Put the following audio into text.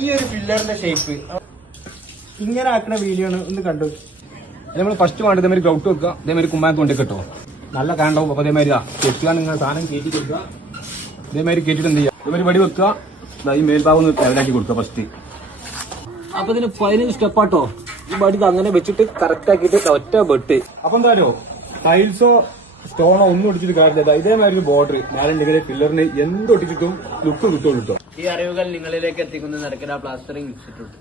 ഈ ഒരു പില്ലറിന്റെ ഷേപ്പ് ഇങ്ങനെ ആക്കുന്ന വീഡിയോ ആണ് ഒന്ന് കണ്ടു. നമ്മൾ ഫസ്റ്റ് വേണ്ടത് ഇതേമാതിരി ഗ്രൗട്ട് വെക്കുക, ഇതേമാതിരി കുമ്മാക്ക് കൊണ്ട് കിട്ടുമോ നല്ല കാണ്ടാവും. അപ്പൊ അതേമാതിരി കെട്ടുക, നിങ്ങൾ സാധനം കയറ്റി കൊടുക്കുക. ഇതേമാതിരി കയറ്റിട്ട് എന്ത് ചെയ്യുക, ഇതേമാതിരി വടി വെക്കുക, ഈ മേൽഭാഗം ഒന്ന് ലെവലാക്കി കൊടുക്കുക ഫസ്റ്റ്. അപ്പൊ ഇതിന് 15 സ്റ്റെപ്പാട്ടോ. ഈ ബടി അങ്ങനെ വെച്ചിട്ട് കറക്റ്റ് ആക്കിയിട്ട് ഒറ്റ ബെട്ട്. അപ്പൊ എന്തായാലോ ടൈൽസോ സ്റ്റോണോ ഒന്നും ഒട്ടിച്ചിട്ട് കാര്യമില്ല. ഇതേമാതിരി ബോർഡർ ഞാനുണ്ടെങ്കിൽ പില്ലറിന് എന്തൊട്ടിച്ചിട്ടും ലുക്ക് കിട്ടുള്ളൂ കേട്ടോ. ഈ അറിവുകൾ നിങ്ങളിലേക്ക് എത്തിക്കുന്ന നടക്കുന്ന പ്ലാസ്റ്ററിംഗ് ഇൻസ്റ്റിറ്റ്യൂട്ട്.